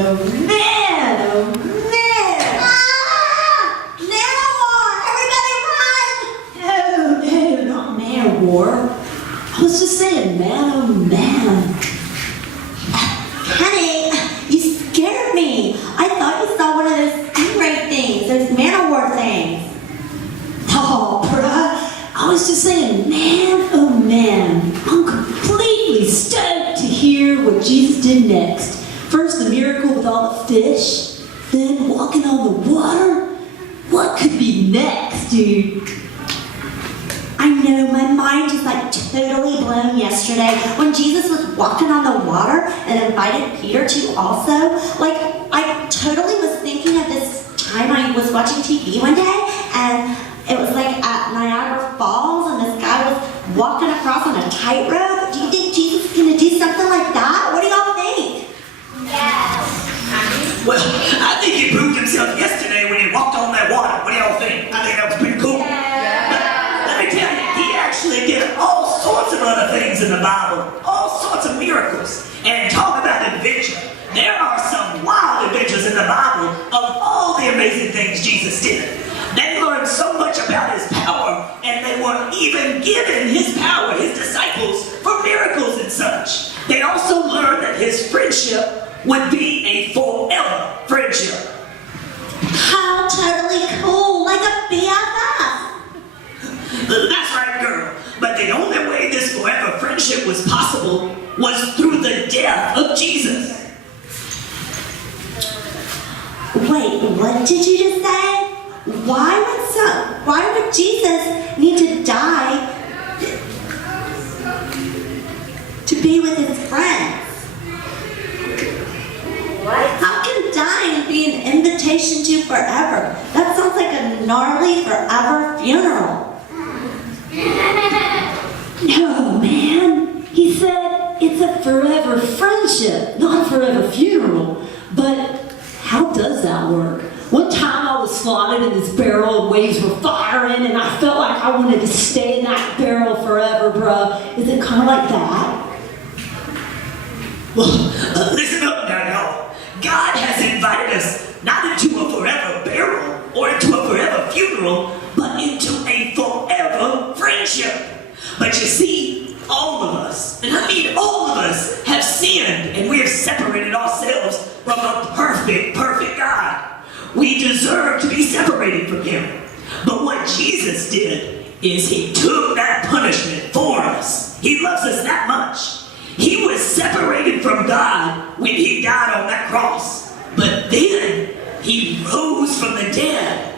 Oh man! Oh man! Ah! Man of war! Everybody run! No, not man of war. I was just saying, man, oh man. Honey, you scared me. I thought you saw one of those stingray things, those man of war things. Oh, bruh. I was just saying, man, oh man. I'm completely stoked to hear what Jesus did next. First, the miracle with all the fish. Then, walking on the water. What could be next, dude? I know, my mind just like totally blown yesterday when Jesus was walking on the water and invited Peter to also. Like, I totally was thinking of this time I was watching TV one day and it was like at Niagara Falls and this guy was walking across on a tightrope. Do you think Jesus is going to do something like that? What do y'all think? Well, I think he proved himself yesterday when he walked on that water. What do y'all think? I think that was pretty cool. But let me tell you, he actually did all sorts of other things in the Bible, all sorts of miracles. And talk about adventure. There are some wild adventures in the Bible of all the amazing things Jesus did. They learned so much about his power, and they were even given his power, his disciples, for miracles and such. They also learned that his friendship would be a forever friendship. How totally cool, like a BFF. That's right, girl. But the only way this forever friendship was possible was through the death of Jesus. Wait, what did you just say? Why would Jesus need to die to be with his friends? How can dying be an invitation to forever? That sounds like a gnarly forever funeral. No, man. He said it's a forever friendship, not a forever funeral. But how does that work? One time I was slotted in this barrel and waves were firing and I felt like I wanted to stay in that barrel forever, bruh. Is it kind of like that? Well, listen up now, y'all. God has invited us not into a forever burial or into a forever funeral, but into a forever friendship. But you see, all of us, and I mean all of us, have sinned and we have separated ourselves from a perfect God. We deserve to be separated from him. But what Jesus did is he took that punishment for us. He loves us that much. He was separated from God when he died on that cross. But then he rose from the dead.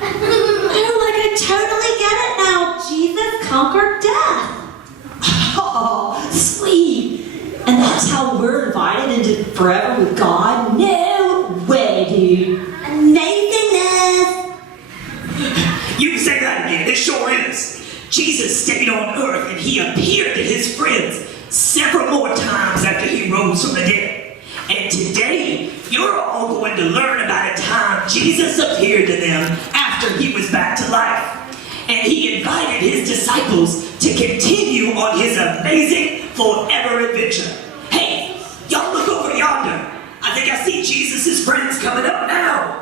Oh, like I totally get it now. Jesus conquered death. Oh, sweet. And that's how we're invited into forever with God? No way, dude. Amazingness. You can say that again, it sure is. Jesus stayed on earth and he appeared to his friends several more times after he rose from the dead. And today, you're all going to learn about a time Jesus appeared to them after he was back to life. And he invited his disciples to continue on his amazing forever adventure. Hey, y'all look over yonder. I think I see Jesus' friends coming up now.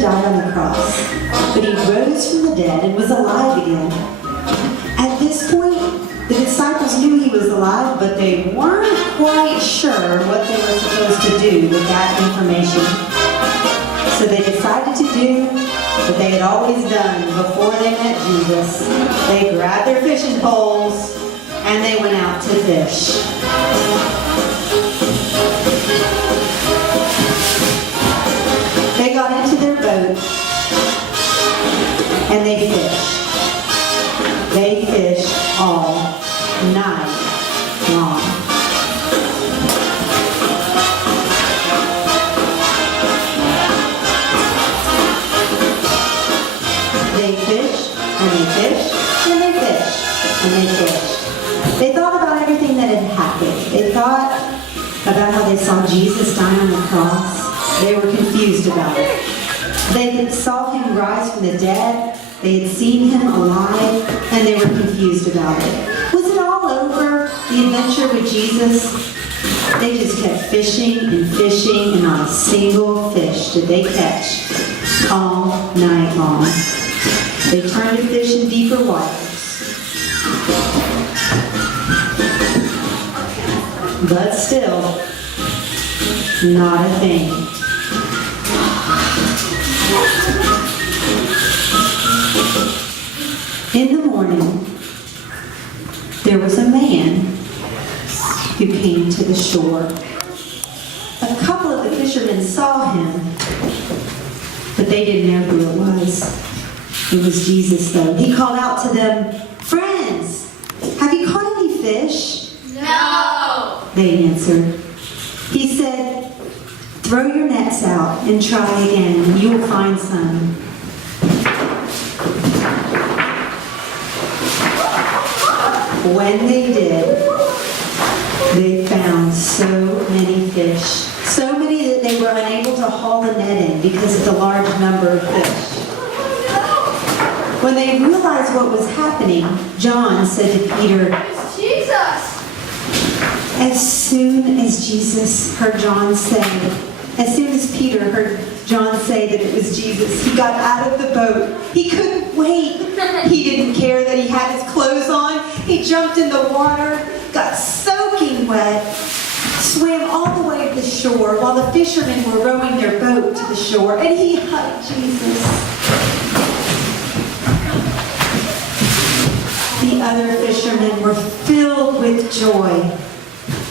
Died on the cross, but he rose from the dead and was alive again. At this point, the disciples knew he was alive, but they weren't quite sure what they were supposed to do with that information. So they decided to do what they had always done before they met Jesus. They grabbed their fishing poles and they went out to fish. They got into their boat and they fished. They fished all night long. how they saw Jesus die on the cross, they were confused about it. They saw him rise from the dead, they had seen him alive, and they were confused about it. Was it all over, the adventure with Jesus? They just kept fishing, and not a single fish did they catch all night long. They turned to fish in deeper waters. But still, not a thing. In the morning, there was a man who came to the shore. A couple of the fishermen saw him, but they didn't know who it was. It was Jesus, though. He called out to them, "Friends, have you caught any fish?" No. They answered. He said, "Throw your nets out and try again, and you will find some." When they did, they found so many fish. So many that they were unable to haul the net in because of the large number of fish. When they realized what was happening, John said to Peter, It's Jesus. as soon as Jesus heard John say, as soon as Peter heard John say that it was Jesus, he got out of the boat. He couldn't wait. He didn't care that he had his clothes on. He jumped in the water, got soaking wet, swam all the way to the shore while the fishermen were rowing their boat to the shore, and he hugged Jesus. The other fishermen were filled with joy.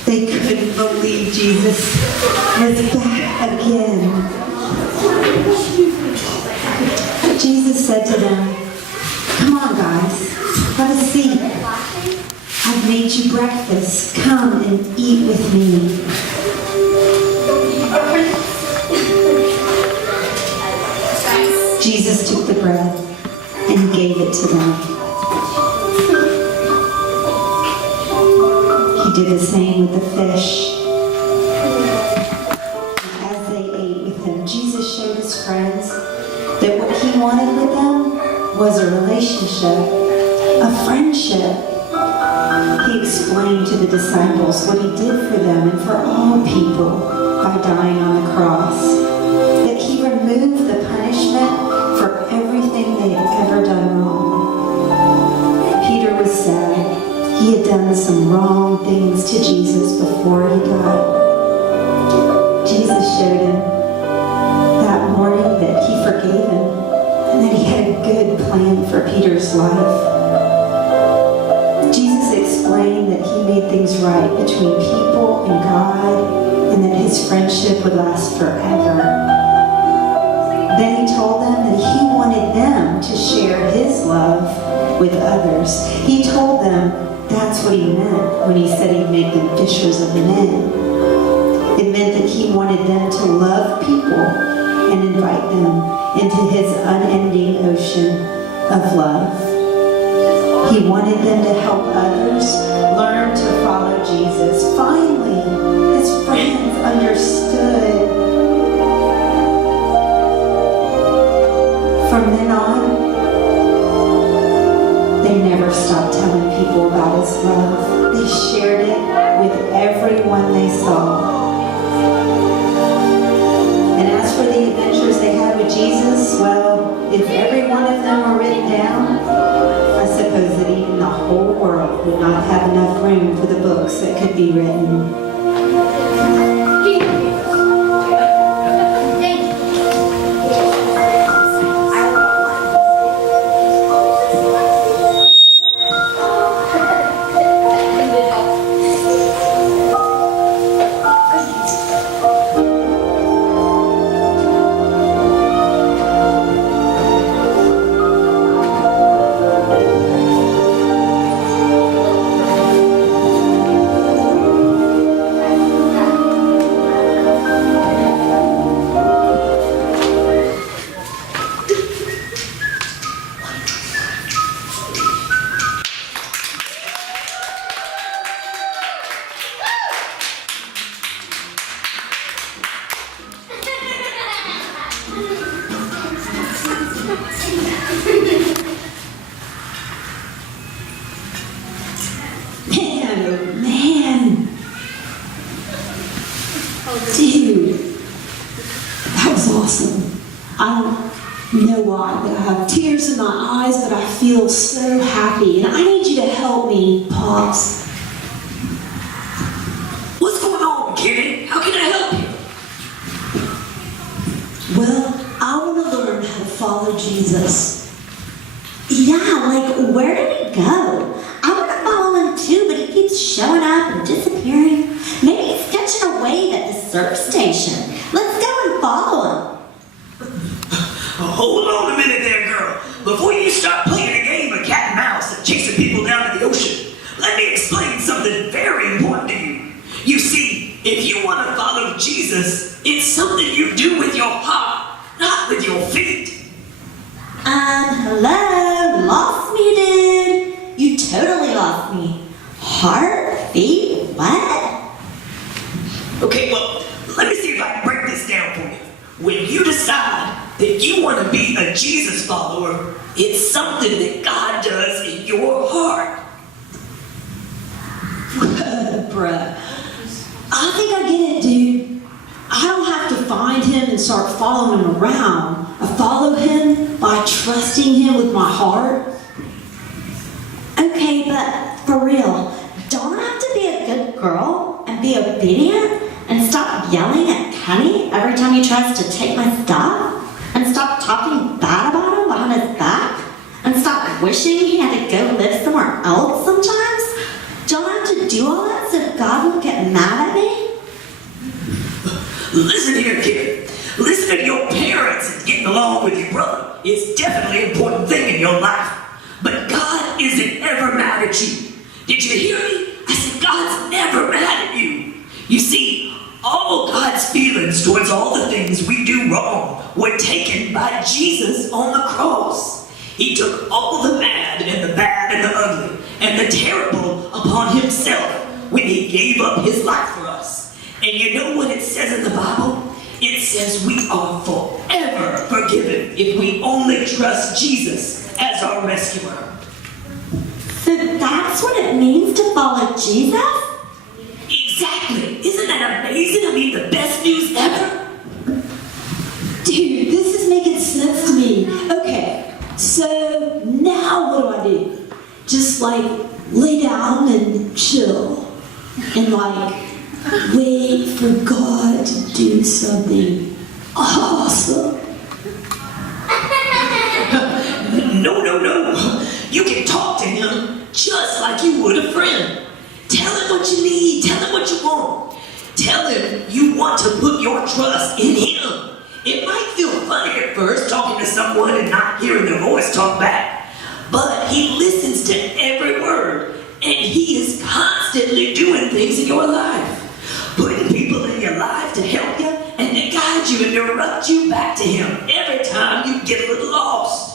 They couldn't believe Jesus was back again. Jesus said to them, "Come on, guys, have a seat. I've made you breakfast. Come and eat with me." Jesus took the bread and gave it to them. He did the same with the fish. And as they ate with him, Jesus showed his friends that what he wanted with them was a relationship, a friendship. He explained to the disciples what he did for them and for all people by dying on the cross. That he removed the punishment for everything they had ever done wrong. Peter was sad. He had done some wrong things to Jesus before he died. Jesus showed him that morning that he forgave him and that he had a good plan for Peter's life. Jesus explained that he made things right between people and God and that his friendship would last forever. Then he told them that he wanted them to share his love with others. He told them that's what he meant when he said he'd make them fishers of men. It meant that he wanted them to love people and invite them into his unending ocean of love. He wanted them to help others learn to follow Jesus. Finally, his friends understood. From then on, they never stopped telling people about his love. They shared it with everyone they saw. And as for the adventures they had with Jesus, well, if every one of them were written down, I suppose that even the whole world would not have enough room for the books that could be written. cry, that I have tears in my eyes, but I feel so happy. And I need you to help me, Pops. What's going on, Kenny? How can I help you? Well, I want to learn how to follow Jesus. Yeah, like, where did he go? I want to follow him too, but he keeps showing up and disappearing. Maybe he's catching a wave at the surf station. Let's go and follow him. Hold on a minute there, girl. Before you start playing a game of cat and mouse and chasing people down to the ocean, let me explain something very important to you. You see, if you want to follow Jesus, it's something you do with your heart, not with your feet. Hello? Lost me, dude? You totally lost me. Heart? Feet? What? Okay, well, let me see if I can break this down for you. When you decide that you want to be a Jesus follower, it's something that God does in your heart. Bruh, I think I get it, dude. I don't have to find him and start following him around. I follow him by trusting him with my heart. Okay, but for real, don't I have to be a good girl and be obedient and stop yelling at Kenny every time he tries to take my stuff? And stop talking bad about him behind his back? And stop wishing he had to go live somewhere else sometimes? Don't I have to do all that so God won't get mad at me? Listen here, kid. Listening to your parents and getting along with your brother is definitely an important thing in your life. But God isn't ever mad at you. Did you hear me? I said God's never mad at you. You see, all God's feelings towards all the things we do wrong were taken by Jesus on the cross. He took all the mad and the bad and the ugly and the terrible upon himself when he gave up his life for us. And you know what it says in the Bible? It says we are forever forgiven if we only trust Jesus as our rescuer. So that's what it means to follow Jesus? Exactly. Isn't that amazing? I mean, the best news ever. Dude, this is making sense to me. Okay, so now what do? Just like lay down and chill and like wait for God to do something awesome. No. You can talk to him just like you would a friend. Tell him what you need. Tell him what you want. Tell him you want to put your trust in him. It might feel funny at first talking to someone and not hearing their voice talk back, but he listens to every word, and he is constantly doing things in your life, putting people in your life to help you and to guide you and direct you back to him every time you get a little lost.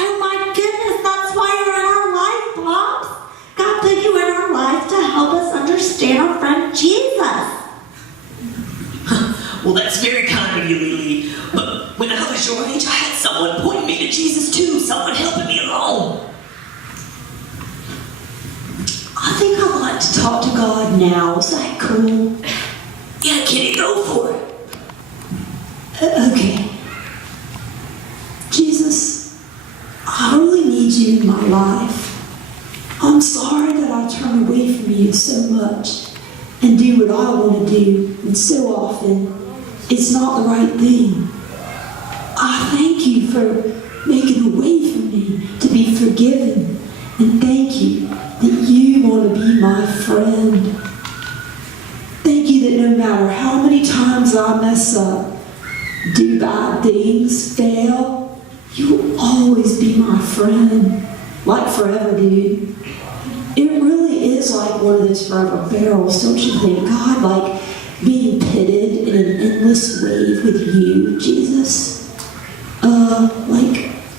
Oh my goodness, that's why you're in our life, Pops. God put you in our life to help us understand our friend Jesus. Well, that's very kind of you, Lily. But when I was your age, I had someone pointing me to Jesus too. Someone helping me along. I think I'd like to talk to God now. Is that cool? Yeah, Kenny, go for it. Okay. Jesus, I really need you in my life. I'm sorry that I turn away from you so much and do what I want to do, and so often it's not the right thing. I thank you for making a way for me to be forgiven, and thank you that you want to be my friend. Thank you that no matter how many times I mess up, do bad things, fail, you will always be my friend. Like forever, dude. It really is like one of those forever barrels, don't you think? God, like being pitted in an endless wave with you, Jesus.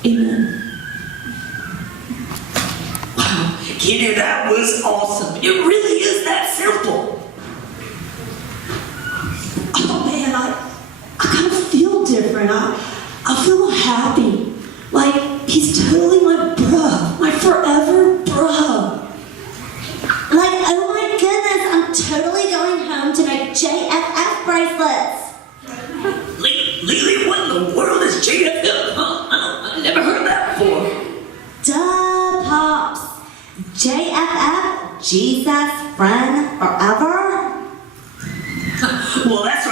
Amen. Wow, Kenny, that was awesome. It really is that simple. Oh man, I kind of feel different. I feel happy. Like he's totally my bruh, my forever bruh. Like, oh my goodness, I'm totally going home to make JFF bracelets. Lily, what in the world is JFL? JFF, Jesus, friend, forever? Well, that's